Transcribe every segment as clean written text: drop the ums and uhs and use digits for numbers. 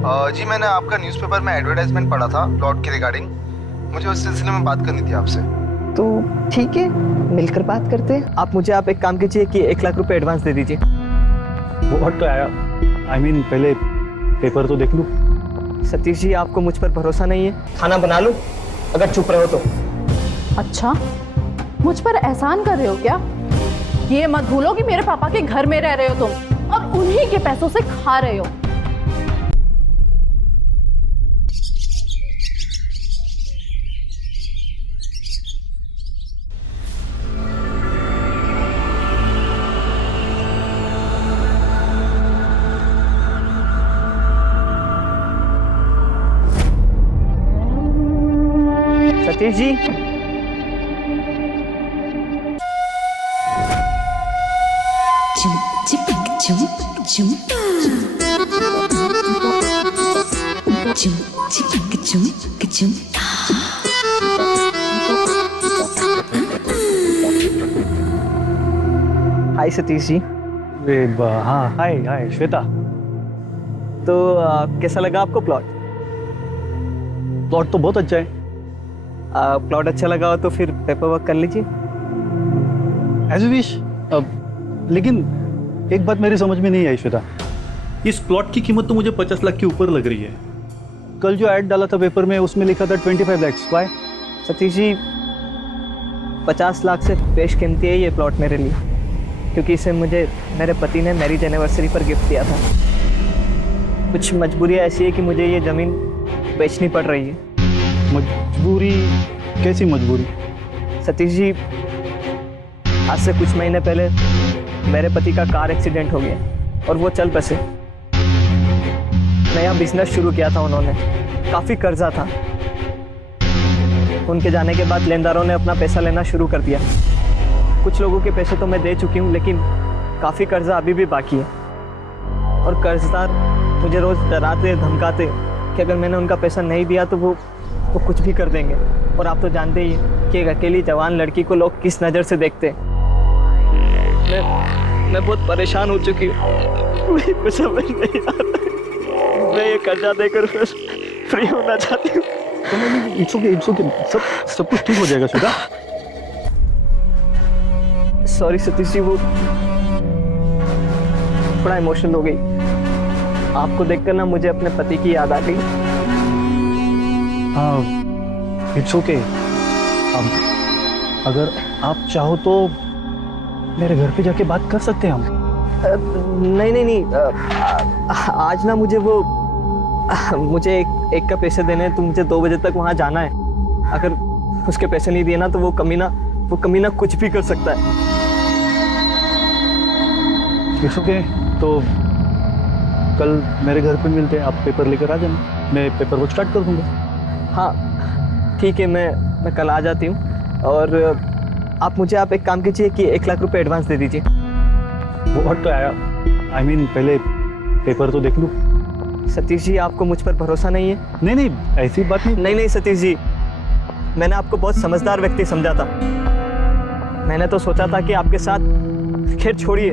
जी मैंने आपका न्यूज़पेपर में एडवर्टाइजमेंट पढ़ा था प्लॉट के रिगार्डिंग। मुझे उस सिलसिले में बात करनी थी आपसे। तो ठीक है, मिलकर बात करते हैं। आप एक काम कीजिए कि 1 लाख रुपए एडवांस दे दीजिए। बहुत तो आया, पहले पेपर तो देख लूं। सतीश जी, आपको मुझ पर भरोसा नहीं है? खाना बना लूं अगर चुप रहो तो। अच्छा, मुझ पर एहसान कर रहे हो क्या? ये मत भूलो कि मेरे पापा के घर में रह रहे हो तुम और उन्हीं के पैसों से खा रहे हो। Satish ji, Chum chipik chum chum chum chipik chum chum हाय सतीश जी। हाँ, हाय हाय श्वेता। तो कैसा लगा आपको प्लॉट? प्लॉट तो बहुत अच्छा है। प्लॉट अच्छा लगा हो तो फिर पेपर वर्क कर लीजिए। As you wish. लेकिन एक बात मेरी समझ में नहीं आई श्वेता, इस प्लॉट की कीमत तो मुझे 50 लाख के ऊपर लग रही है। कल जो ऐड डाला था पेपर में उसमें लिखा था 25 लाख। वाई? सतीश जी, 50 लाख से बेशकीमती है ये प्लॉट मेरे लिए, क्योंकि इसे मुझे मेरे पति ने मैरिज एनिवर्सरी पर गिफ्ट दिया था। कुछ मजबूरियाँ ऐसी है कि मुझे ये ज़मीन बेचनी पड़ रही है। मजबूरी? कैसी मजबूरी? सतीश जी, आज से कुछ महीने पहले मेरे पति का कार एक्सीडेंट हो गया और वो चल बसे। नया बिजनेस शुरू किया था उन्होंने, काफ़ी कर्जा था। उनके जाने के बाद लेनदारों ने अपना पैसा लेना शुरू कर दिया। कुछ लोगों के पैसे तो मैं दे चुकी हूँ, लेकिन काफ़ी कर्जा अभी भी बाकी है। और कर्जदार मुझे रोज़ डराते धमकाते कि अगर मैंने उनका पैसा नहीं दिया तो वो कुछ भी कर देंगे। और आप तो जानते ही हैं कि एक अकेली जवान लड़की को लोग किस नज़र से देखते हैं। मैं बहुत परेशान हो चुकी हूँ। मुझे कुछ समझ नहीं आ रहा। मैं ये कर्जा देकर फ्री होना चाहती हूँ। इट्स ओके, सब कुछ ठीक हो जाएगा श्वेता। सॉरी सतीश जी, वो थोड़ा इमोशनल हो गई। आपको देखकर ना मुझे अपने पति की याद आ गई। हाँ, इट्स ओके। अगर आप चाहो तो मेरे घर पे जाके बात कर सकते हैं हम। नहीं, आज ना मुझे एक का पैसे देने हैं, तो मुझे 2 बजे तक वहाँ जाना है। अगर उसके पैसे नहीं दिए ना तो वो कमीना कुछ भी कर सकता है। इट्स ओके, तो कल मेरे घर पे मिलते हैं। आप पेपर लेकर आ जाना, मैं पेपर वर्क स्टार्ट कर दूंगा। हाँ ठीक है, मैं कल आ जाती हूँ। और आप एक काम कीजिए कि 1 लाख रुपए एडवांस दे दीजिए। बहुत तो आया, पहले पेपर तो देख लूं। सतीश जी, आपको मुझ पर भरोसा नहीं है? नहीं, ऐसी बात नहीं। नहीं सतीश जी, मैंने आपको बहुत समझदार व्यक्ति समझा था। मैंने तो सोचा था कि आपके साथ, खैर छोड़िए,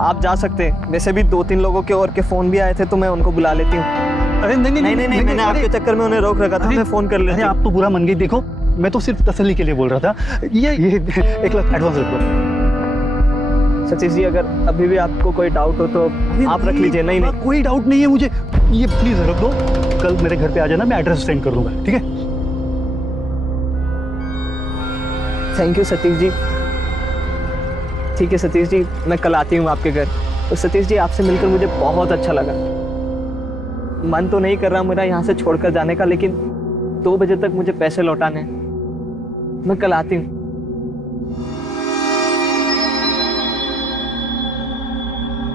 आप जा सकते हैं। वैसे भी 2-3 लोगों के और के फ़ोन भी आए थे, तो मैं उनको बुला लेती हूँ। अरे नहीं, मैंने आपके चक्कर में उन्हें रोक रखा था। मैं फ़ोन कर लेती हूँ। आप तो बुरा मान गई। देखो, मैं तो सिर्फ तसल्ली के लिए बोल रहा था। ये 1 लाख एडवांस रख लो। सतीश जी, अगर अभी भी आपको कोई डाउट हो तो आप रख लीजिए। नहीं, कोई डाउट नहीं है मुझे। ये प्लीज रख दो। कल मेरे घर पे आ जाना, मैं एड्रेस सेंड कर दूंगा, ठीक है? Thank you Satish ji. ठीक है सतीश जी, मैं कल आती हूँ आपके घर। तो सतीश जी, आपसे मिलकर मुझे बहुत अच्छा लगा। मन तो नहीं कर रहा मेरा यहाँ से छोड़कर जाने का, लेकिन 2 बजे तक मुझे पैसे लौटाने हैं। मैं कल आती हूँ।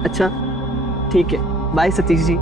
अच्छा ठीक है, बाय सतीश जी।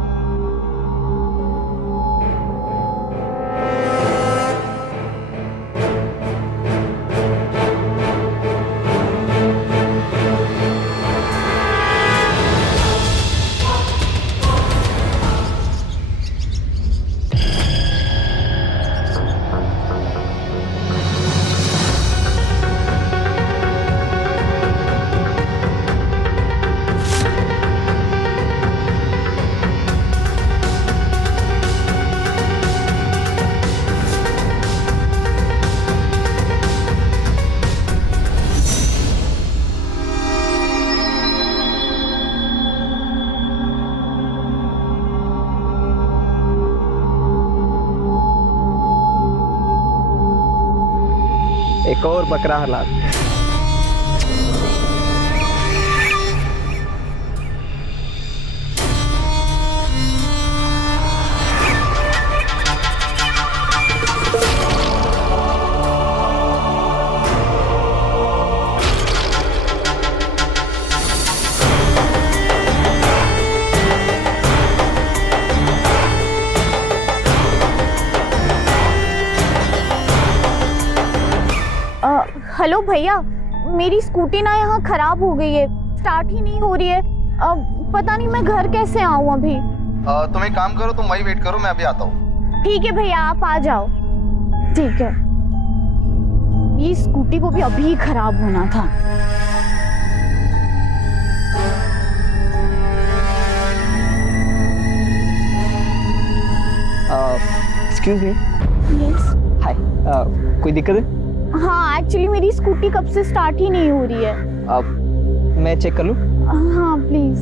एक और बकरा हलाल। हेलो भैया, मेरी स्कूटी ना यहाँ खराब हो गई है, स्टार्ट ही नहीं हो रही है। पता नहीं मैं घर कैसे आऊँ अभी। तुम एक काम करो, तुम वही वेट करो, मैं अभी आता हूँ। ठीक है भैया, आप आ जाओ। ठीक है, ये स्कूटी को भी अभी खराब होना था। Excuse me. यस। हाय, कोई दिक्कत है? हाँ, एक्चुअली मेरी स्कूटी कब से स्टार्ट ही नहीं हो रही है। मैं चेक कर लूँ? हाँ प्लीज।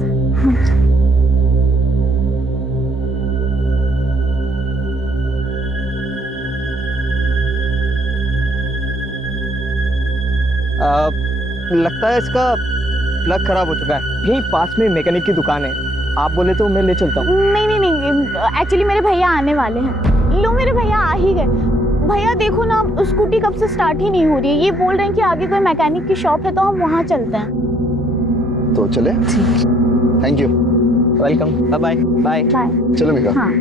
लगता है इसका प्लग खराब हो चुका है। यहीं पास में मैकेनिक की दुकान है, आप बोले तो मैं ले चलता हूँ। नहीं नहीं नहीं, एक्चुअली मेरे भैया आने वाले हैं। लो, मेरे भैया आ ही गए। भैया देखो ना, स्कूटी कब से स्टार्ट ही नहीं हो रही है। ये बोल रहे हैं कि आगे कोई मैकेनिक की शॉप है, तो हम वहाँ चलते हैं। तो चले? Thank you. Welcome. Bye bye. Bye. चलो मिका। हाँ।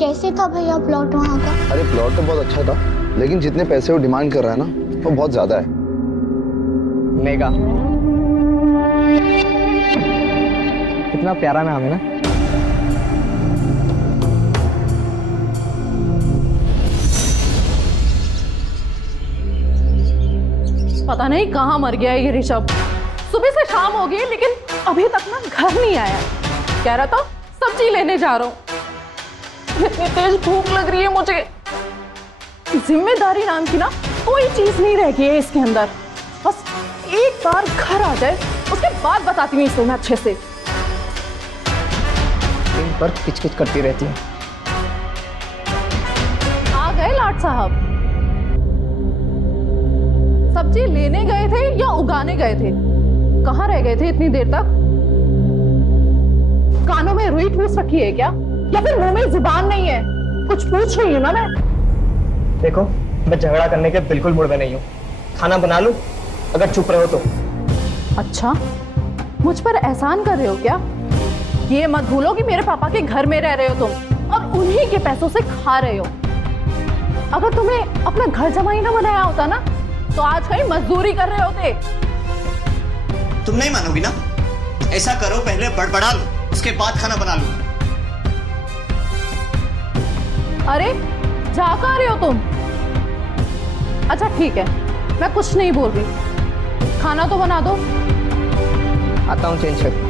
कैसे था भैया प्लॉट वहाँ का? अरे प्लॉट तो बहुत अच्छा था, लेकिन जितने पैसे वो डिमांड कर रहा है ना, वो बहुत ज्यादा है। मेगा, कितना प्यारा नाम है ना। पता नहीं कहाँ मर गया है ये ऋषभ। सुबह से शाम हो गई लेकिन अभी तक ना घर नहीं आया। कह रहा था सब्जी लेने जा रहा हूँ। इतनी तेज भूख लग रही है मुझे। जिम्मेदारी नाम की ना कोई चीज नहीं रह गई है इसके अंदर। बस एक बार घर आ जाए, उसके बाद बताती हूँ इसको मैं अच्छे से। दिन भर किचकिच करती रहती है। आ गए लाट साहब। सब्जी लेने गए थे या उगाने गए थे? कहाँ रह गए थे इतनी देर तक? कानों में रुई ठूस रखी है क्या, या फिर मुंह में जुबान नहीं है? कुछ पूछ रही हूँ ना मैं। देखो, मैं झगड़ा करने के बिल्कुल मूड में नहीं हूँ। खाना बना लूं अगर चुप रहो तो। अच्छा, मुझ पर एहसान कर रहे हो क्या? ये मत भूलो कि मेरे पापा के घर में रह रहे हो तुम, और उन्हीं के पैसों से खा रहे हो। अगर तुम्हें अपना घर जमाई ना बनाया होता ना, तो आज कहीं मजदूरी कर रहे होते। तुम नहीं मानोगी ना? ऐसा करो, पहले बड़बड़ा लो, उसके बाद खाना बना लो। अरे जा कहाँ रहे हो तुम? अच्छा ठीक है, मैं कुछ नहीं बोल रही। खाना तो बना दो। आता हूँ चेंज कर।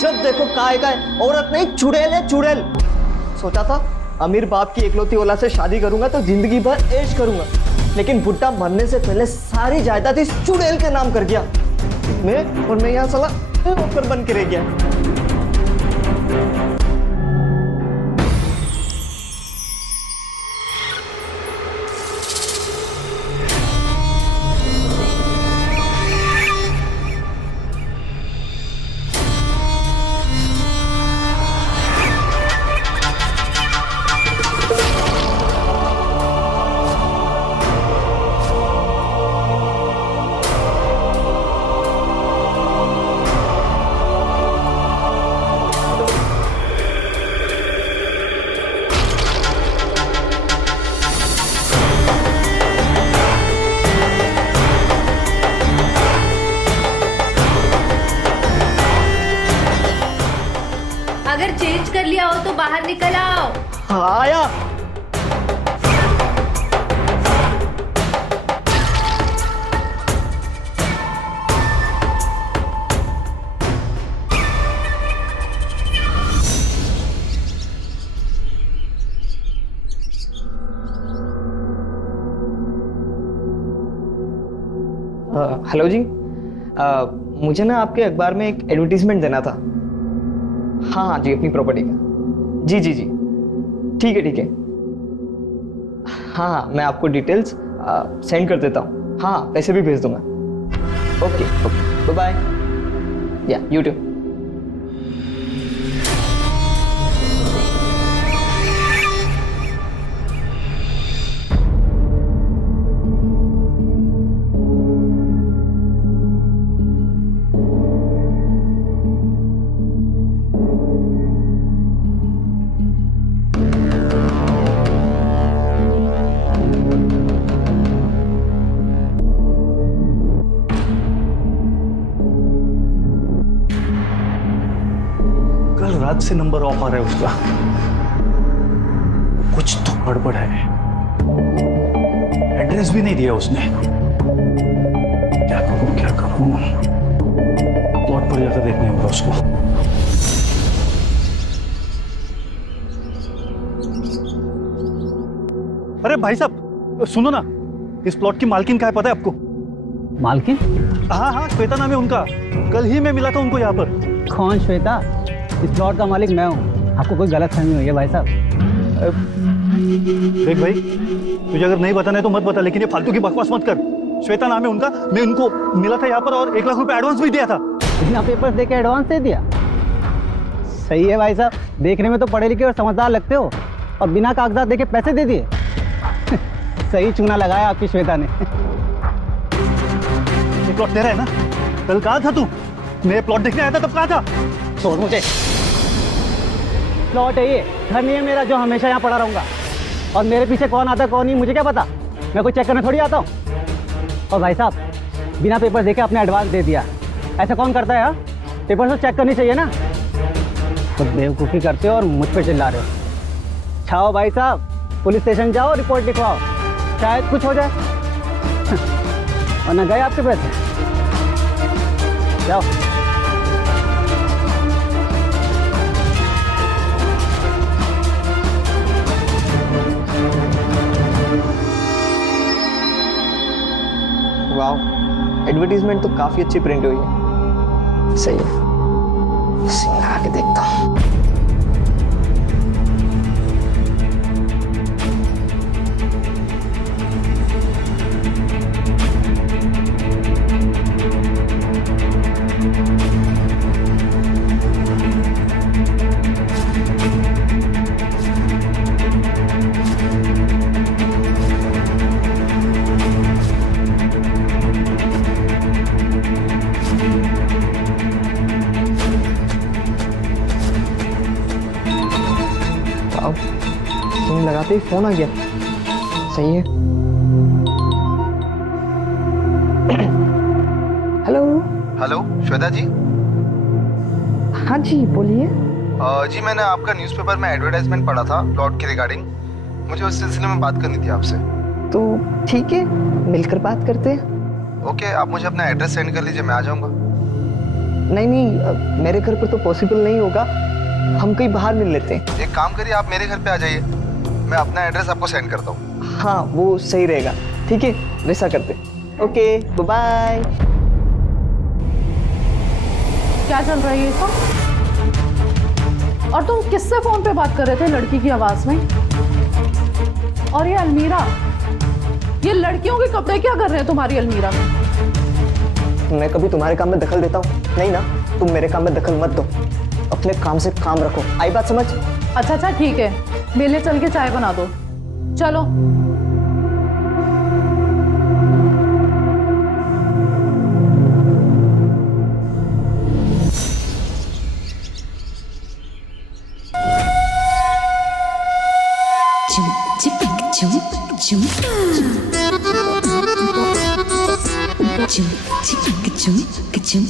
जब देखो काय काय औरत नहीं, चुड़ैल है चुड़ैल। सोचा था अमीर बाप की इकलौती औलाद से शादी करूंगा तो जिंदगी भर ऐश करूंगा, लेकिन बुढ़ा मरने से पहले सारी जायदाद इस चुड़ैल के नाम कर दिया। मैं यहाँ साला नौकर बन के रह गया। अगर चेंज कर लिया हो तो बाहर निकल आओ। आया। हेलो जी, मुझे ना आपके अखबार में एक एडवर्टीजमेंट देना था। हाँ हाँ जी, अपनी प्रॉपर्टी का। जी जी जी, ठीक है ठीक है। हाँ हाँ, मैं आपको डिटेल्स सेंड कर देता हूँ। हाँ, पैसे भी भेज दूंगा। Okay okay, bye bye. Yeah you too. कल रात से नंबर ऑफ आ रहा है उसका। कुछ तो गड़बड़ है। एड्रेस भी नहीं दिया उसने। क्या करूं क्या करूं? प्लॉट पर जाकर देखने होगा उसको। अरे भाई साहब सुनो ना, इस प्लॉट की मालकिन क्या है पता है आपको? मालकिन? हाँ हाँ, श्वेता नाम है उनका। कल ही मैं मिला था उनको यहाँ पर। कौन श्वेता? इस प्लॉट का मालिक मैं हूँ। आपको कोई गलत फहमी हुई है भाई साहब। देख भाई, तुझे अगर नहीं बताना है तो मत बता, लेकिन ये फालतू की बकवास मत कर। श्वेता नाम है उनका, मैं उनको मिला था यहाँ पर और 1 लाख रुपए एडवांस भी दिया था। बिना पेपर्स देके एडवांस दे दिया? सही है भाई साहब, देखने में तो पढ़े लिखे और समझदार लगते हो और बिना कागजात देके पैसे दे दिए। सही चूना लगाया आपकी श्वेता ने। ये प्लॉट तेरा है ना? कल कहा था तू? मैं प्लॉट देखने आया था तब कहा था। छोड़ मुझे। प्लॉट है ये, घर नहीं है मेरा जो हमेशा यहाँ पड़ा रहूंगा। और मेरे पीछे कौन आता कौन नहीं मुझे क्या पता? मैं कोई चेक करने थोड़ी आता हूँ। और भाई साहब, बिना पेपर देके आपने एडवांस दे दिया, ऐसा कौन करता है यार? पेपर तो चेक करनी चाहिए ना। तो बेवकूफ़ी करते हो और मुझ पर चिल्ला रहे हो। छाओ भाई साहब, पुलिस स्टेशन जाओ, रिपोर्ट लिखवाओ, शायद कुछ हो जाए। और ना गए आपके पैसे। जाओ। वाह, एडवर्टीजमेंट तो काफी अच्छी प्रिंट हुई है। सही है, सिंगा के देखता हूँ। फोन लगाते ही फोन आ गया। सही है। हेलो। हेलो श्वेता जी। हाँ जी बोलिए। जी मैंने आपका न्यूज़पेपर में एडवर्टाइजमेंट पढ़ा था प्लॉट की रिगार्डिंग। मुझे उस सिलसिले में बात करनी थी आपसे। तो ठीक है, मिलकर बात करते हैं। ओके, आप मुझे अपना एड्रेस सेंड कर लीजिए, मैं आ जाऊँगा। नहीं नहीं, मेरे घर पर तो पॉसिबल नहीं होगा, हम कहीं बाहर मिल लेते हैं। एक काम करिए, आप मेरे घर पे आ जाइए, मैं अपना एड्रेस आपको सेंड करता हूँ। हाँ वो सही रहेगा। ठीक है, वैसा करते। Okay bye. क्या चल रहा है ये सब? और तुम किससे फोन पे बात कर रहे थे लड़की की आवाज में? और ये अलमीरा, ये लड़कियों के कपड़े क्या कर रहे हैं तुम्हारी अलमीरा में? मैं कभी तुम्हारे काम में दखल देता हूँ? नहीं ना, तुम मेरे काम में दखल मत दो, अपने काम से काम रखो। आई बात समझ? अच्छा अच्छा ठीक है, मेले चल के चाय बना दो, चलो। Chum, chipik, chum, chum. Chum, chipik, chum, chum.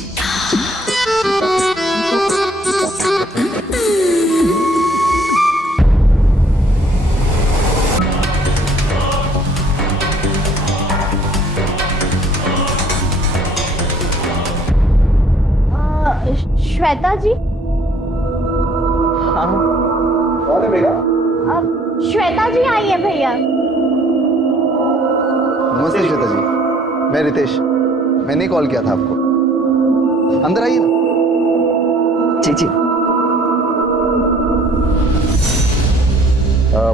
Shweta जी। हाँ कौन है भैया? श्वेता जी आई है भैया। नमस्ते श्वेता जी, मैं रितेश। मैंने कॉल किया था आपको। अंदर आइए ना। जी जी।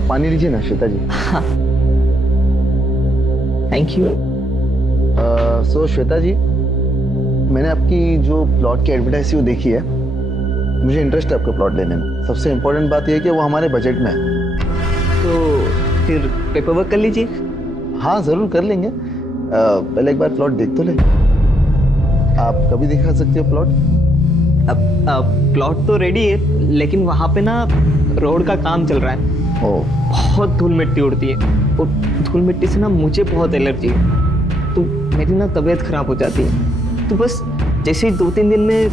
पानी लीजिए ना श्वेता जी। हाँ, थैंक यू। सो श्वेता जी, मैंने आपकी जो प्लॉट की एडवर्टाइज वो देखी है। मुझे इंटरेस्ट है आपका प्लॉट लेने में। सबसे इम्पोर्टेंट बात यह है कि वो हमारे बजट में है। तो फिर पेपर वर्क कर लीजिए। हाँ ज़रूर कर लेंगे। पहले एक बार प्लॉट देख तो ले। आप कभी दिखा सकते हो प्लॉट? अब प्लॉट तो रेडी है, लेकिन वहाँ पे ना रोड का काम चल रहा है। ओह, बहुत धूल मिट्टी उड़ती है और धूल मिट्टी से ना मुझे बहुत एलर्जी है, तो मेरी ना तबीयत खराब हो जाती है। तो बस जैसे ही 2-3 दिन में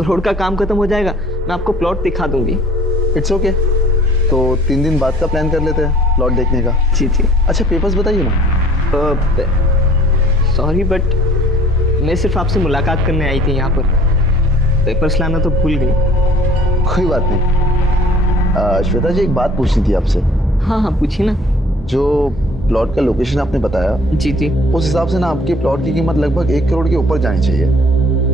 रोड का काम खत्म हो जाएगा, मैं आपको प्लॉट दिखा दूंगी। It's okay. तो 3 दिन बाद का प्लान कर लेते हैं प्लॉट देखने का। जी जी। अच्छा पेपर्स बताइए ना। सॉरी बट मैं सिर्फ आपसे मुलाकात करने आई थी यहाँ पर। पेपर्स लाना तो भूल गई। कोई बात नहीं। श्वेता जी, एक बात पूछनी थी आपसे। हाँ हाँ, पूछिए ना। जो प्लॉट का लोकेशन आपने बताया, जी जी। उस हिसाब से ना आपके प्लॉट की कीमत लगभग 1 करोड़ के ऊपर जानी चाहिए,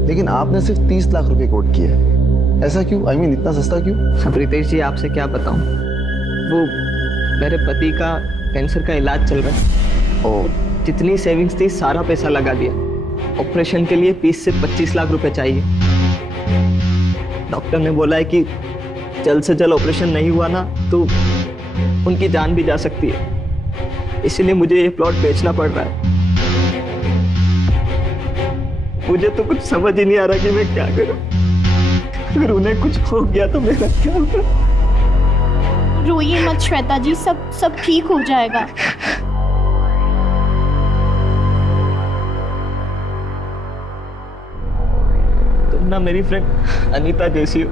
लेकिन आपने सिर्फ 30 लाख रुपए कोट किए हैं। ऐसा क्यों? आई मीन इतना सस्ता क्यों? अब रितेश जी, आपसे क्या बताऊं, वो मेरे पति का कैंसर का इलाज चल रहा है। ओह, जितनी सेविंग्स थी सारा पैसा लगा दिया। ऑपरेशन के लिए 20 से 25 लाख रुपए चाहिए। डॉक्टर ने बोला है कि जल्द से जल्द ऑपरेशन नहीं हुआ ना तो उनकी जान भी जा सकती है। इसलिए मुझे ये प्लॉट बेचना पड़ रहा है। मुझे तो कुछ समझ ही नहीं आ रहा कि मैं क्या करूं। अगर उन्हें कुछ हो गया तो मेरा क्या होगा? रोइए मत श्वेता जी, सब ठीक हो जाएगा। तुम ना मेरी फ्रेंड अनीता जैसी हो।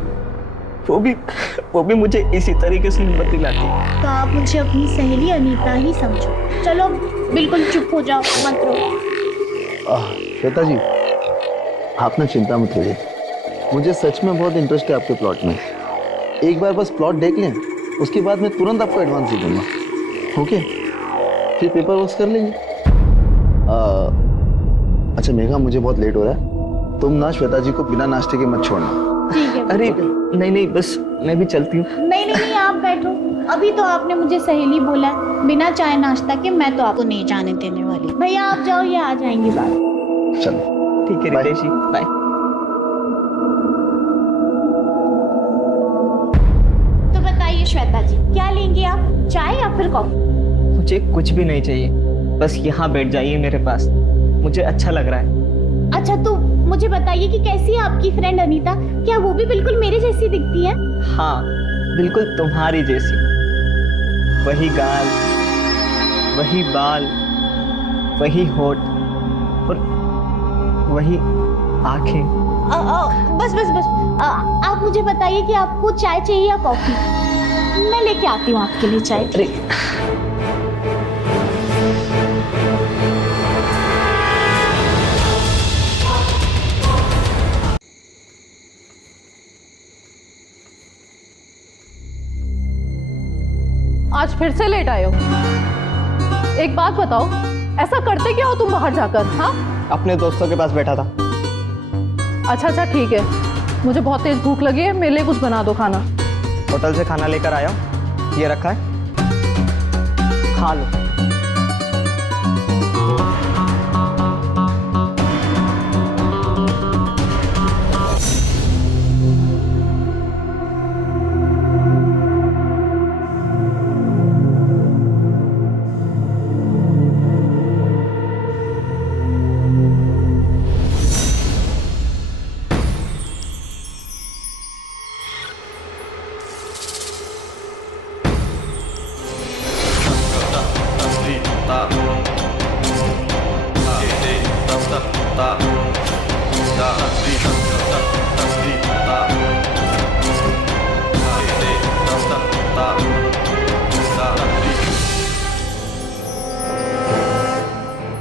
वो भी मुझे इसी तरीके से हिम्मत दिलाती है। तो आप मुझे अपनी सहेली अनीता ही समझो। चलो बिल्कुल चुप हो जाओ, मत रो। श्वेता जी, आप ना चिंता मत करिए। मुझे सच में बहुत इंटरेस्ट है आपके प्लॉट में। एक बार बस प्लॉट देख लें, उसके बाद मैं तुरंत आपको एडवांस दे दूंगा। ओके, फिर पेपर वर्क कर लेंगे। अच्छा मेघा, मुझे बहुत लेट हो रहा है। तुम ना श्वेता जी को बिना नाश्ते के मत छोड़ना। ठीक है। अरे नहीं, बस मैं भी चलती हूँ। नहीं, आप बैठो। अभी तो आपने मुझे सहेली बोला, बिना चाय नाश्ता के मैं तो आपको नहीं जाने देने वाली। भैया आप जाओ, ये आ जाएंगी बात। चलो ठीक है रितेश जी, बाय। तो बताइए श्वेता जी, क्या लेंगी आप, चाय या फिर कॉफी? मुझे कुछ भी नहीं चाहिए, बस यहाँ बैठ जाइए मेरे पास। मुझे अच्छा लग रहा है। अच्छा तो मुझे बताइए कि कैसी है आपकी फ्रेंड अनीता? क्या वो भी बिल्कुल मेरे जैसी दिखती है? हाँ, बिल्कुल तुम्हारी जैसी। वही गाल, वही बाल, वही होठ और वही आंखें। बस आप मुझे बताइए कि आपको चाय चाहिए या कॉफी? मैं लेके आती हूँ आपके लिए चाय। अरे आज फिर से लेट आए हो। एक बात बताओ, ऐसा करते क्या हो तुम बाहर जाकर? हाँ, अपने दोस्तों के पास बैठा था। अच्छा ठीक है। मुझे बहुत तेज भूख लगी है, मेरे लिए कुछ बना दो खाना। होटल से खाना लेकर आया हूं, ये रखा है, खा लो।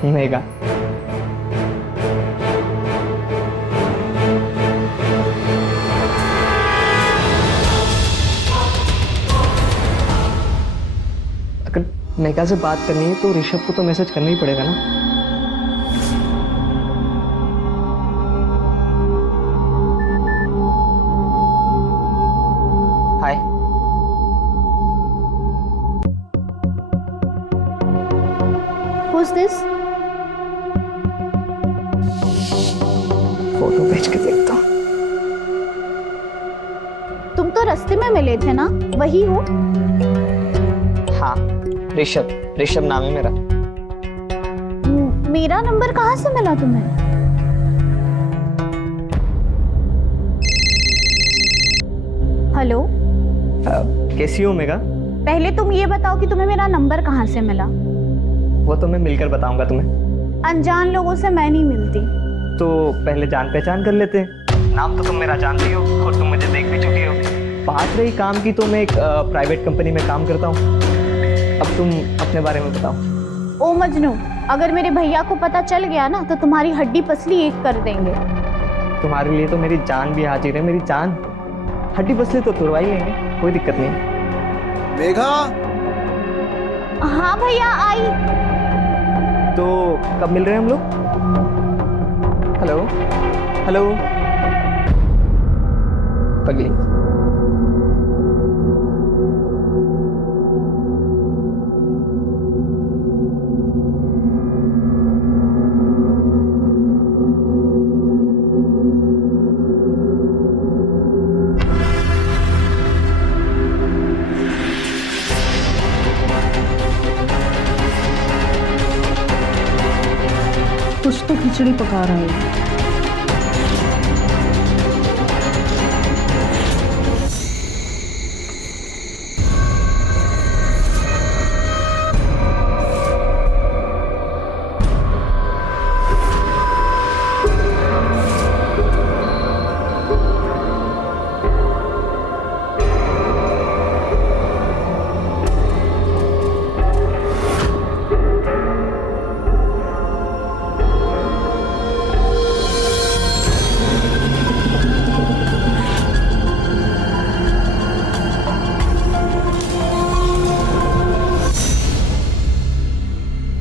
मेगा, अगर मेगा से बात करनी है तो ऋषभ को तो मैसेज करना ही पड़ेगा ना। Is this? फोटो भेज के देखता हूँ। तुम तो रास्ते में मिले थे ना, वही हो? हाँ, ऋषभ नाम है मेरा। मेरा नंबर कहाँ से मिला तुम्हें? हेलो, कैसी हो मेगा? पहले तुम ये बताओ कि तुम्हें मेरा नंबर कहाँ से मिला? वो तो मैं मिलकर बताऊंगा तुम्हें। अनजान लोगों से मैं नहीं मिलती। तो पहले जान पहचान कर लेते हैं। नाम तो तुम मेरा जानती हो और तुम मुझे देख भी चुकी हो। बात रही काम की, तो मैं एक प्राइवेट कंपनी में काम करता हूँ। अब तुम अपने बारे में बताओ। ओ मजनू, अगर मेरे भैया को पता चल गया ना तो तुम्हारी हड्डी पसली एक कर देंगे। तुम्हारे लिए तो मेरी जान भी हाजिर है। मेरी जान, हड्डी पसली तो तुड़वा ही लेंगे, कोई दिक्कत नहीं। मेघा, हाँ भैया आई। तो कब मिल रहे हैं हम लोग? हेलो हेलो पगली। कुछ तो खिचड़ी पका रहा है।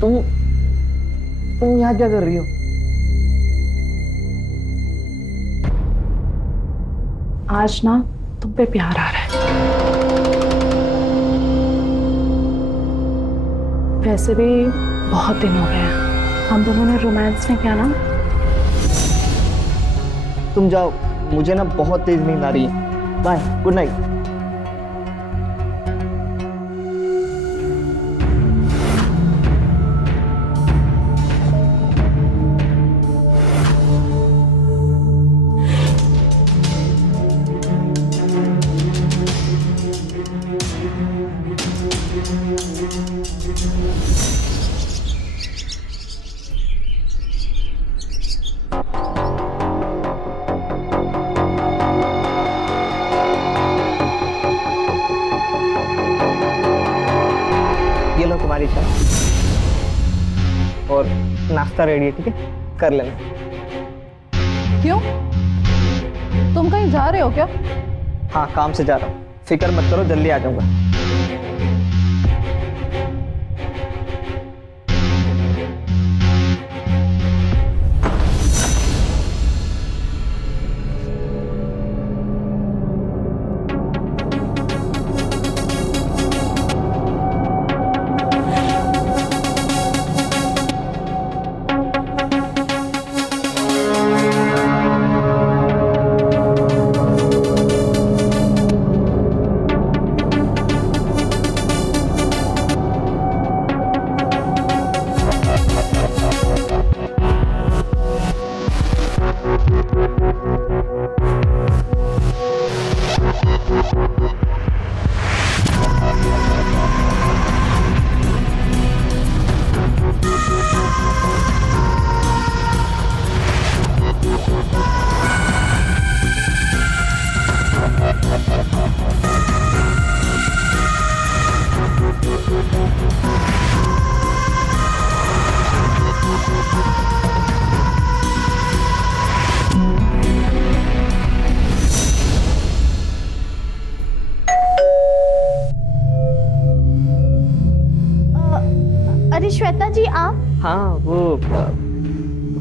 तुम यहाँ क्या कर रही हो? आज ना तुम पे प्यार आ रहा है। वैसे भी बहुत दिन हो गए हैं हम दोनों ने रोमांस नहीं किया ना। तुम जाओ, मुझे ना बहुत तेज नींद आ रही है। Bye, good night. ये लो तुम्हारी चाय और नाश्ता रेडी है, ठीक है? कर लेना। क्यों, तुम कहीं जा रहे हो क्या? हाँ, काम से जा रहा हूँ, फिक्र मत करो, जल्दी आ जाऊंगा। अरे श्वेता जी आप? हाँ, वो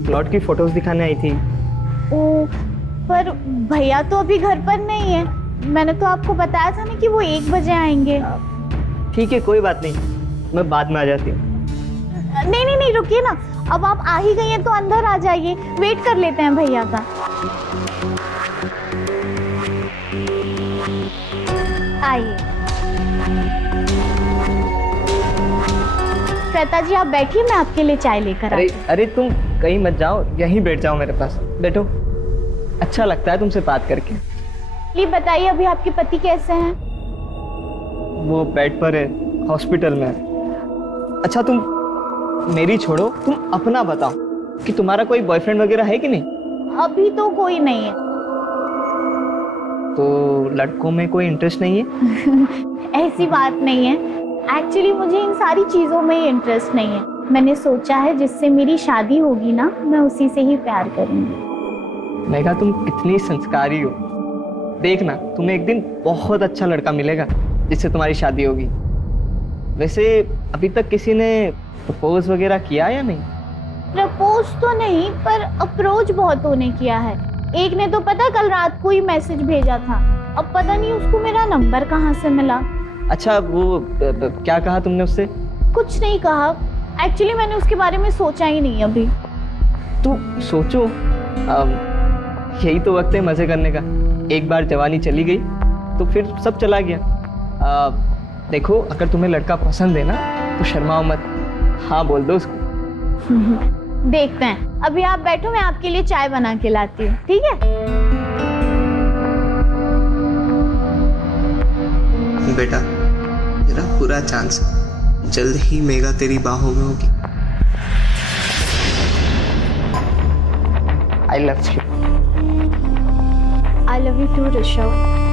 प्लॉट की फोटोज दिखाने आई थी। ओ, पर भैया तो अभी घर पर नहीं है। मैंने तो आपको बताया था ना कि वो 1 बजे आएंगे। ठीक है, कोई बात नहीं, मैं बाद में आ जाती हूँ। नहीं नहीं नहीं, रुकिए ना, अब आप आ ही गई हैं तो अंदर आ जाइए, वेट कर लेते हैं भैया का। आइए श्वेता जी, आप बैठिए, मैं आपके लिए चाय लेकर अरे आती हूँ। अरे तुम कहीं मत जाओ, यहीं बैठ जाओ मेरे पास, बैठो। अच्छा लगता है तुमसे बात करके। ये बताइए, अभी आपके पति कैसे हैं? वो बेड पर है, हॉस्पिटल में है। अच्छा तुम मेरी छोड़ो, तुम अपना बताओ कि तुम्हारा कोई बॉयफ्रेंड वगैरह है कि नहीं? अभी तो कोई नहीं है। तो लड़कों में कोई इंटरेस्ट नहीं है? ऐसी बात नहीं है, एक्चुअली मुझे इन सारी चीज़ों में इंटरेस्ट नहीं है। मैंने सोचा है जिससे मेरी शादी होगी ना, मैं उसी से ही प्यार करूंगी। मेघा तुम कितनी संस्कारी हो। देखना तुम्हें एक दिन बहुत अच्छा लड़का मिलेगा जिससे तुम्हारी शादी होगी। वैसे अभी तक किसी ने प्रपोज वगैरह किया या नहीं? प्रपोज तो नहीं, पर अप्रोच बहुतों ने किया है। एक ने तो पता कल रात को ही मैसेज भेजा था, अब पता नहीं उसको मेरा नंबर कहाँ से मिला। अच्छा वो क्या कहा तुमने उससे? कुछ नहीं कहा, एक्चुअली मैंने उसके बारे में सोचा ही नहीं अभी। तू सोचो, यही तो वक्त है मजे करने का। एक बार जवानी चली गई तो फिर सब चला गया। देखो अगर तुम्हें लड़का पसंद है ना तो शर्माओ मत, हाँ बोल दो उसको। देखते हैं, अभी आप बैठो, मैं आपके लिए चाय बना के लाती हूँ, ठीक है? बेटा तेरा पूरा चांस है, जल्द ही मेघा तेरी बाहों में होगी। I love you. I love you too Rishabh.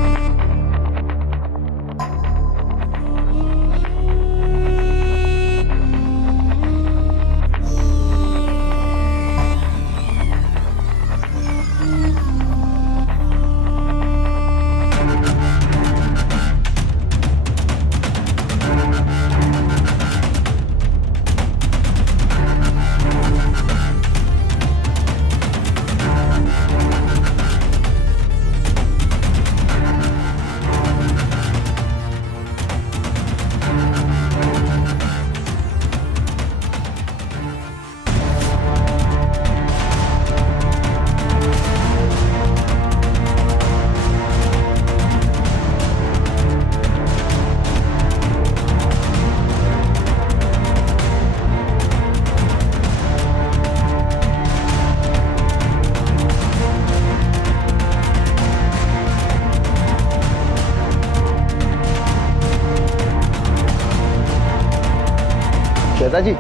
Shweta ji,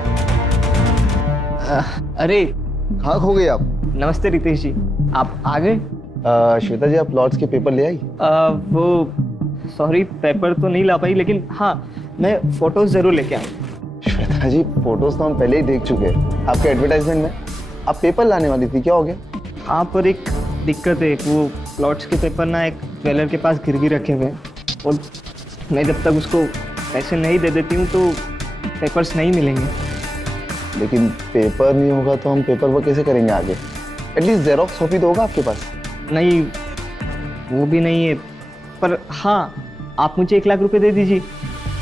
अरे कहाँ खो गए आप? नमस्ते रितेश जी, आप आ गए? श्वेता जी, आप प्लॉट्स के पेपर ले आई? वो सॉरी पेपर तो नहीं ला पाई, लेकिन हाँ मैं फोटोज जरूर लेके आऊँ। श्वेता जी, फोटोज तो हम पहले ही देख चुके हैं आपके एडवर्टाइजमेंट में। आप पेपर लाने वाली थी, क्या हो गया? हाँ पर एक दिक्कत है, वो प्लॉट्स के पेपर ना एक ज्वेलर के पास गिरवी रखे हुए हैं, और मैं जब तक उसको पैसे नहीं दे देती हूँ तो पेपर्स नहीं मिलेंगे। लेकिन पेपर नहीं होगा तो हम पेपर वर्क कैसे करेंगे आगे? एटलीस्ट जेरोक्स कॉपी तो होगा आपके पास? नहीं वो भी नहीं है, पर हाँ आप मुझे 1 लाख रुपए दे दीजिए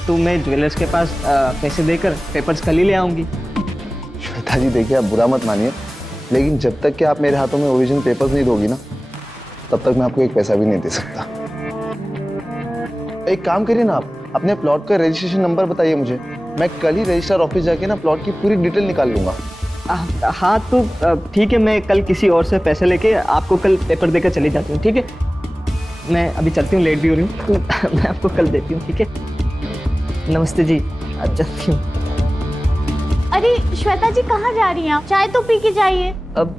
तो मैं ज्वेलर्स के पास पैसे देकर पेपर्स कल ही ले आऊँगी। श्वेता जी देखिए, आप बुरा मत मानिए, लेकिन जब तक कि आप मेरे हाथों में ओरिजिनल पेपर्स नहीं दोगी ना, तब तक मैं आपको एक पैसा भी नहीं दे सकता। एक काम करिए ना, आप अपने प्लॉट का रजिस्ट्रेशन नंबर बताइए मुझे, मैं कल ही रजिस्ट्रार ऑफिस जाके ना प्लॉट की पूरी डिटेल निकाल लूंगा। हाँ तो ठीक है, मैं कल किसी और से पैसे लेके आपको कल पेपर देकर चली जाती हूँ, ठीक है? मैं अभी चलती हूँ, लेट भी हो रही हूँ, तो मैं आपको कल देती हूँ, ठीक है? नमस्ते जी, अब चलती हूँ। अरे श्वेता जी, कहाँ जा रही हैं आप? चाय तो पी के जाइए। अब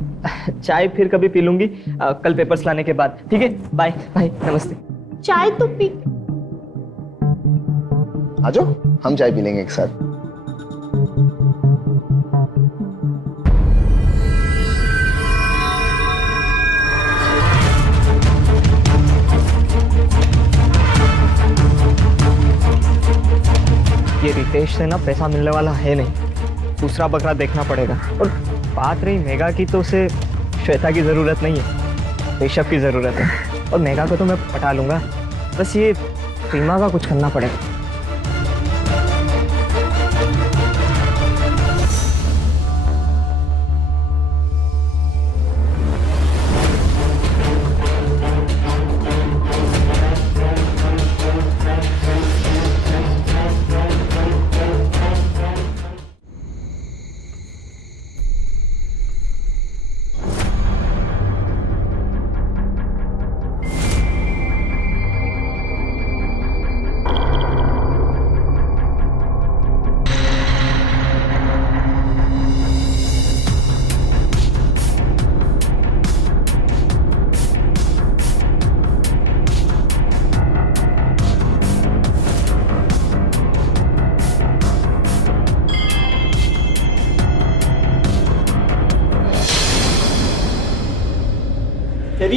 चाय फिर कभी पी लूंगी कल पेपर्स लाने के बाद, ठीक है? बाय बाय, नमस्ते। चाय तो पी। आ जाओ, हम चाय पी लेंगे एक साथ। ये रितेश से ना पैसा मिलने वाला है नहीं, दूसरा बकरा देखना पड़ेगा। और बात रही मेघा की, तो उसे श्वेता की ज़रूरत नहीं है, ऋषभ की ज़रूरत है। और मेघा को तो मैं पटा लूँगा, बस ये सीमा का कुछ करना पड़ेगा।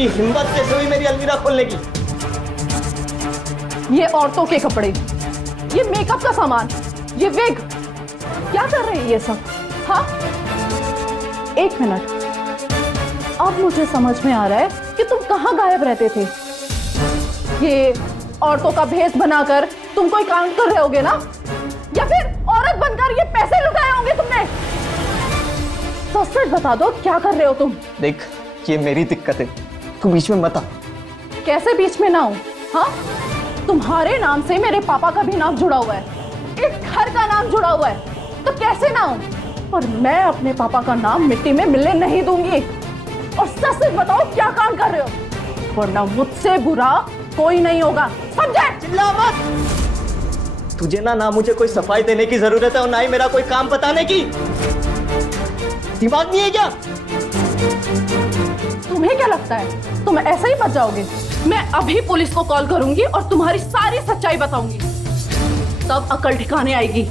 तेरी हिम्मत कैसे हुई मेरी अलमीरा खोलने की? ये औरतों के कपड़े, ये मेकअप का सामान, ये विग, क्या कर रहे हैं ये सब? हाँ, एक मिनट, अब मुझे समझ में आ रहा है कि तुम कहाँ गायब रहते थे। ये औरतों का भेष बनाकर तुम कोई काम कर रहे होगे ना, या फिर औरत बनकर ये पैसे लुटाए होंगे तुमने? सच बता दो, क्या कर रहे हो तुम? देख, ये मेरी दिक्कत है, तू बीच में मत आ। कैसे बीच में ना हो? हाँ, तुम्हारे नाम से मेरे पापा का भी नाम जुड़ा हुआ है, इस घर का नाम जुड़ा हुआ है, तो कैसे ना हो? और मैं अपने पापा का नाम मिट्टी में मिलने नहीं दूंगी। और सच बताओ, क्या काम कर रहे हो? वरना मुझसे बुरा कोई नहीं होगा, समझे? चिल्ला मत। तुझे ना मुझे कोई सफाई देने की जरूरत है और ना ही मेरा कोई काम बताने की। दिमाग नहीं है क्या? तुम्हें क्या लगता है तुम ऐसे ही बच जाओगे? मैं अभी पुलिस को कॉल करूंगी और तुम्हारी सारी सच्चाई बताऊंगी, तब अकल ठिकाने आएगी।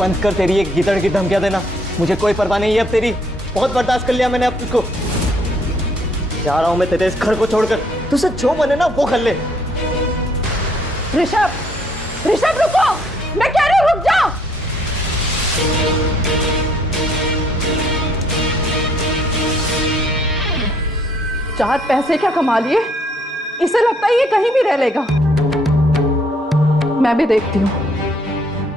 बंद कर तेरी एक गीदड़ की धमकियां देना, मुझे कोई परवाह नहीं है अब तेरी। बहुत बर्दाश्त कर लिया मैंने अब तुझको। जा रहा हूं मैं तेरे इस घर को छोड़कर, तुझसे जो बने ना वो कर ले। ऋषभ, ऋषभ रुको, मैं कह रही हूं रुक जाओ। चार पैसे क्या कमा लिए, इसे लगता है ये कहीं भी रह लेगा। मैं भी देखती हूँ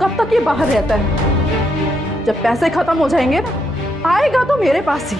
कब तक ये बाहर रहता है। जब पैसे खत्म हो जाएंगे ना, आएगा तो मेरे पास ही।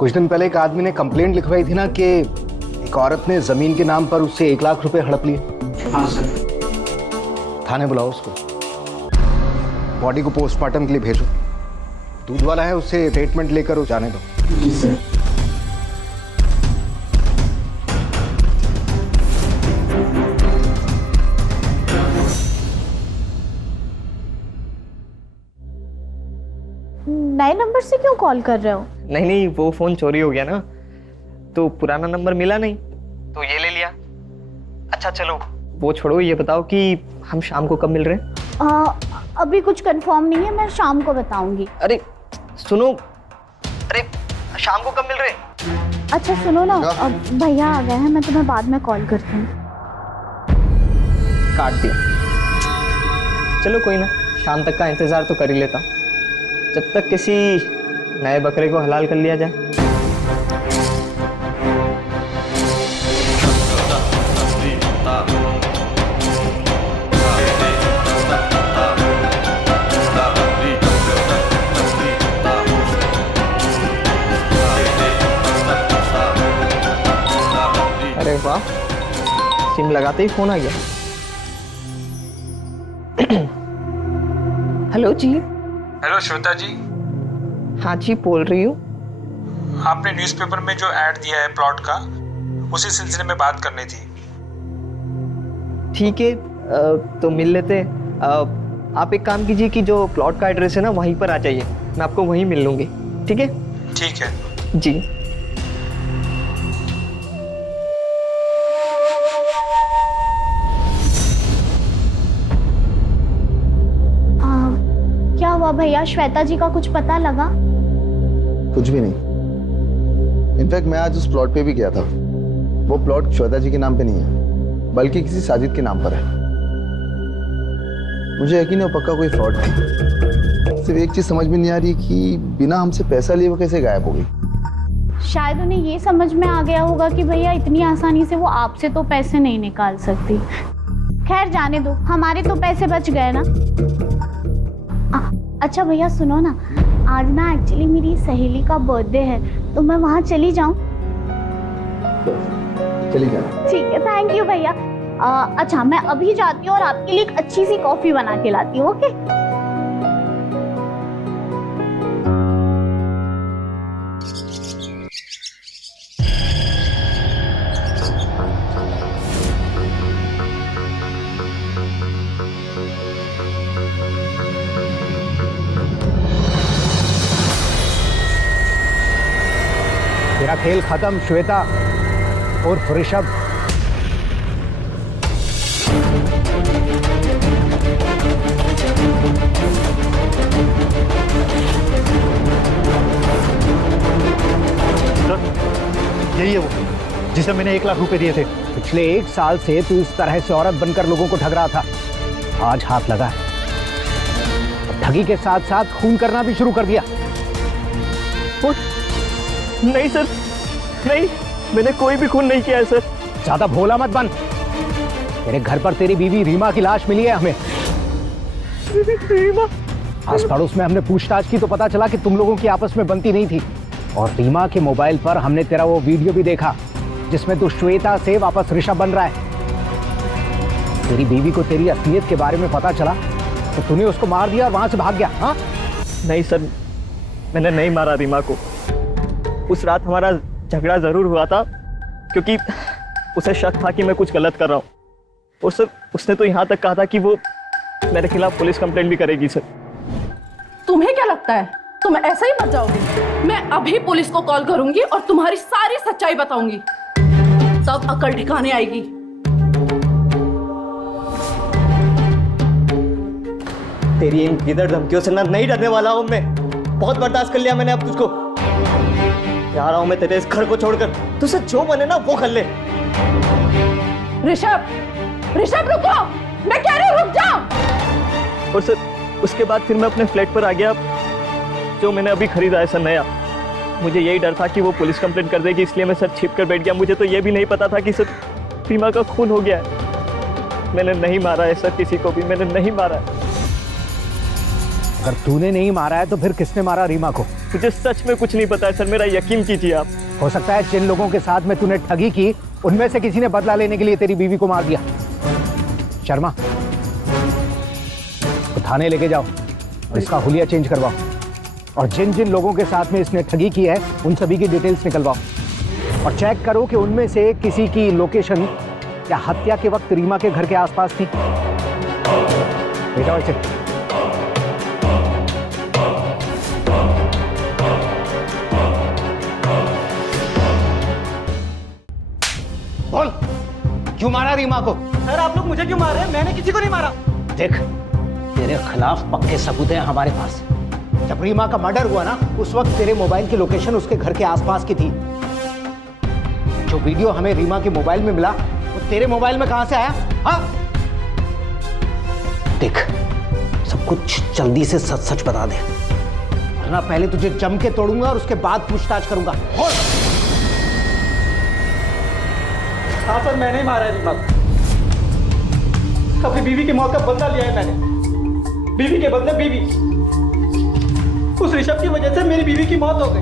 कुछ दिन पहले एक आदमी ने कंप्लेंट लिखवाई थी ना कि एक औरत ने जमीन के नाम पर उससे 1 लाख रुपए हड़प लिए। हाँ सर। थाने बुलाओ उसको, बॉडी को पोस्टमार्टम के लिए भेजो। दूध वाला है, उससे ट्रीटमेंट लेकर वो जाने दो। जी सर। नए नंबर से क्यों कॉल कर रहे हो? नहीं, वो फोन चोरी हो गया ना, तो पुराना नंबर मिला नहीं तो ये ले लिया। अच्छा चलो वो छोड़ो, ये बताओ कि हम शाम को कब मिल रहे हैं? अभी कुछ कंफर्म नहीं है, मैं शाम को बताऊंगी। अरे सुनो, अरे शाम को कब मिल रहे हैं? अच्छा सुनो ना, अब भैया आ गए हैं, मैं तुम्हें बाद में कॉल करती हूँ। काट दिया। चलो कोई ना, शाम तक का इंतजार तो कर ही लेता, जब तक किसी नए बकरे को हलाल कर लिया जाए। अरे वाह, सिम लगाते ही फोन आ गया। हेलो जी। हेलो श्वेता जी। हाँ जी, बोल रही हूँ। आपने न्यूज़पेपर में जो ऐड दिया है प्लॉट का, उसी सिलसिले में बात करनी थी। ठीक है, तो मिल लेते हैं। आप एक काम कीजिए कि जो प्लॉट का एड्रेस है ना, वहीं पर आ जाइए, मैं आपको वहीं मिल लूँगी। ठीक है? ठीक है जी। क्या हुआ भैया, श्वेता जी का कुछ पता लगा? कुछ भी नहीं। इनफैक्ट मैं आज उस प्लॉट पे भी गया था। वो प्लॉट श्वेता जी के नाम पे नहीं है, बल्कि किसी साजिद के नाम पर है। मुझे यकीन है वो पक्का कोई फ्रॉड है। सिर्फ एक चीज समझ में नहीं आ रही कि बिना हमसे पैसा लिए वो कैसे गायब हो गई। शायद उन्हें ये समझ में आ गया होगा कि भैया इतनी आसानी से वो आपसे तो पैसे नहीं निकाल सकती। खैर जाने दो, हमारे तो पैसे बच गए ना। अच्छा भैया सुनो ना, आज ना एक्चुअली मेरी सहेली का बर्थडे है, तो मैं वहाँ चली जाऊँ? चली जाना। ठीक है, थैंक यू भैया। अच्छा मैं अभी जाती हूँ और आपके लिए एक अच्छी सी कॉफी बना के लाती हूँ। ओके? तेरा खेल खत्म श्वेता और ऋषभ। यही है वो जिसे मैंने 1 लाख रुपए दिए थे। पिछले 1 साल से तू इस तरह से औरत बनकर लोगों को ठग रहा था, आज हाथ लगा है। अब ठगी के साथ साथ खून करना भी शुरू कर दिया। नहीं सर, नहीं, मैंने कोई भी खून नहीं किया है सर। ज्यादा भोला मत बन। तेरे घर पर तेरी बीवी रीमा की लाश मिली है हमें। रीमा? आस पड़ोस में हमने पूछताछ की तो पता चला कि तुम लोगों की आपस में बनती नहीं थी, और रीमा के मोबाइल पर हमने तेरा वो वीडियो भी देखा जिसमें तू श्वेता से वापस ऋषभ बन रहा है। तेरी बीवी को तेरी असलियत के बारे में पता चला तो तूने उसको मार दिया और वहां से भाग गया। हाँ? नहीं सर, मैंने नहीं मारा रीमा को। उस रात हमारा झगड़ा जरूर हुआ था क्योंकि उसे शक था कि मैं कुछ गलत कर रहा हूँ, और सर उसने तो यहाँ तक कहा था कि वो मेरे खिलाफ पुलिस कंप्लेंट भी करेगी। सर तुम्हें क्या लगता है तुम ऐसा ही बच जाओगे? मैं अभी पुलिस को कॉल करूंगी और तुम्हारी सारी सच्चाई बताऊंगी, तब अकल ठिकाने आएगी। तेरी इन गिदड़ धमकियों से ना नहीं डरने वाला हूँ मैं। बहुत बर्दाश्त कर लिया मैंने अब तुझको। जा रहा हूँ मैं तेरे इस घर को छोड़कर। तुझसे जो बने ना वो कर ले। ऋषभ, ऋषभ रुको, मैं कह रही हूँ रुक जाओ। और सर उसके बाद फिर मैं अपने फ्लैट पर आ गया जो मैंने अभी खरीदा है सर, नया। मुझे यही डर था कि वो पुलिस कंप्लेंट कर देगी, इसलिए मैं सर छिप कर बैठ गया। मुझे तो ये भी नहीं पता था कि सर रीमा का खून हो गया है। मैंने नहीं मारा है सर, किसी को भी मैंने नहीं मारा है। अगर तूने नहीं मारा है तो फिर किसने मारा रीमा को? मुझे सच में कुछ नहीं पता है सर, मेरा यकीन कीजिए आप। हो सकता है जिन लोगों के साथ में तूने ठगी की उनमें से किसी ने बदला लेने के लिए तेरी बीवी को मार दिया। शर्मा, तो थाने लेके जाओ और इसका हुलिया चेंज करवाओ, और जिन जिन लोगों के साथ में इसने ठगी की है उन सभी की डिटेल्स निकलवाओ, और चेक करो कि उनमें से किसी की लोकेशन या हत्या के वक्त रीमा के घर के आसपास थी। बेटा वैसे बोल, क्यों मारा रीमा को? सर आप लोग मुझे क्यों मार रहे हैं? मैंने किसी को नहीं मारा। देख, तेरे खिलाफ पक्के सबूत हैं हमारे पास। जब रीमा का मर्डर हुआ ना, उस वक्त तेरे मोबाइल की लोकेशन उसके घर के आसपास की थी। जो वीडियो हमें रीमा के मोबाइल में मिला वो तेरे मोबाइल में कहां से आया? हाँ? देख, सब कुछ जल्दी से सच सच बता दे, वरना पहले तुझे जम के तोड़ूंगा और उसके बाद पूछताछ करूंगा। बोल। हाँ सर, मैंने ही मारा है रीमा को। अपनी बीवी की मौत का बदला लिया है मैंने। बीवी के बदले बीवी। उस ऋषभ की वजह से मेरी बीवी की मौत हो गई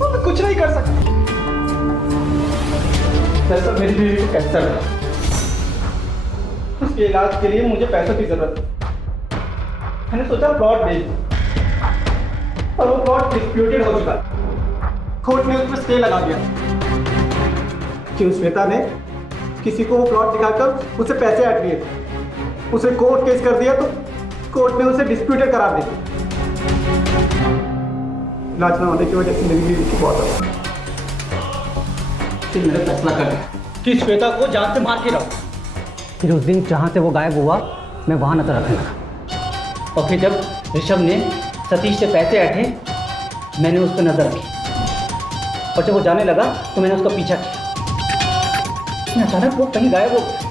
और मैं कुछ नहीं कर सकता। सर मेरी बीवी को कैंसर है, उसके इलाज के लिए मुझे पैसों की जरूरत है। मैंने सोचा प्लॉट बेच दूं, और वो प्लॉट डिस्प्यूटेड हो चुका। कोर्ट ने उस पर स्टे लगा दिया कि उस श्वेता ने किसी को वो प्लॉट दिखाकर उससे पैसे हट लिए थे। उसे कोर्ट केस कर दिया तो कोर्ट ने उसे डिस्प्यूटेड करार दे दिया। इलाज न होने की वजह से मेरी बीवी की मौत हो गई। फिर मैंने फैसला कर लिया कि श्वेता को जान से मार के रहो। फिर उस दिन जहाँ से वो गायब हुआ मैं वहाँ नजर रखने लगा, और फिर जब ऋषभ ने सतीश से पैसे ऐंठे मैंने उस पर नजर रखी, और जब वो जाने लगा तो मैंने उसका पीछा किया। अचानक वो कहीं गायब हो गया।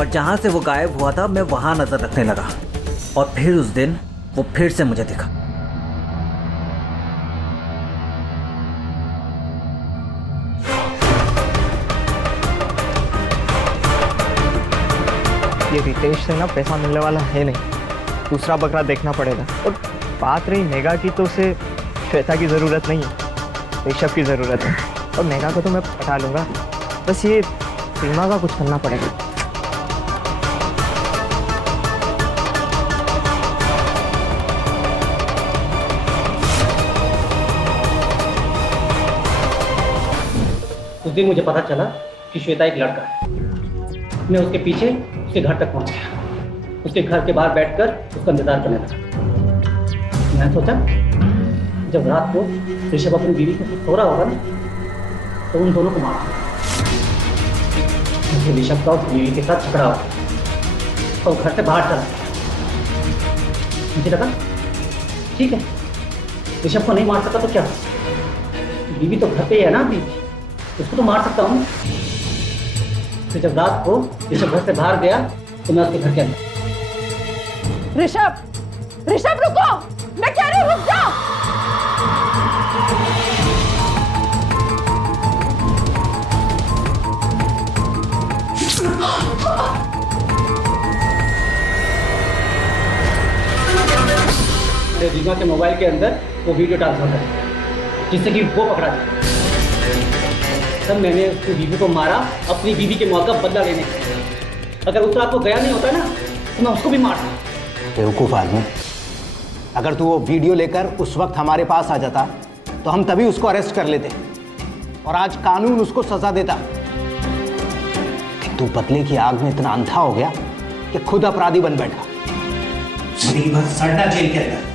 पर जहाँ से वो गायब हुआ था मैं वहाँ नज़र रखने लगा और फिर उस दिन वो फिर से मुझे दिखा। ये रितेश से ना पैसा मिलने वाला है नहीं, दूसरा बकरा देखना पड़ेगा। और बात रही मेघा की, तो उसे श्वेता की ज़रूरत नहीं है, ऋषभ की ज़रूरत है। और मेघा को तो मैं पटा लूँगा, बस ये सीमा का कुछ करना पड़ेगा। उस दिन मुझे पता चला कि श्वेता एक लड़का है। मैं उसके पीछे उसके घर तक पहुंच गया, उसके घर के बाहर बैठकर उसका इंतजार करने लगा। मैं सोचा जब रात को ऋषभ अपनी बीवी के साथ सो रहा होगा ना, तो उन दोनों को मारा। मुझे ऋषभ का उस बीवी के साथ झगड़ा हुआ और घर से बाहर चला गया। मुझे लगा ठीक है, ऋषभ को नहीं मार सकता तो क्या, बीवी तो घर पे ही है ना, अभी उसको तो मार सकता हूँ। फिर जब रात को ऋषभ घर से बाहर गया तो मैं उसके घर के अंदर। ऋषभ रुको, मैं कह रही हूँ रुक जाओ। रीमा के मोबाइल के अंदर वो वीडियो ट्रांसफर कर, जिससे कि वो पकड़ा जाए। तब मैंने उसकी बीवी को मारा, अपनी बीवी के मौत का बदला लेने के लिए। अगर उस रात को गया नहीं होता ना, तो मैं उसको भी मारता। बेवकूफ़ आदमी, अगर तू वो वीडियो लेकर उस वक्त हमारे पास आ जाता तो हम तभी उसको अरेस्ट कर लेते और आज कानून उसको सजा देता। तू बदले की आग में इतना अंधा हो गया कि खुद अपराधी बन बैठा। जिंदगी भर सड़ना जेल के अंदर।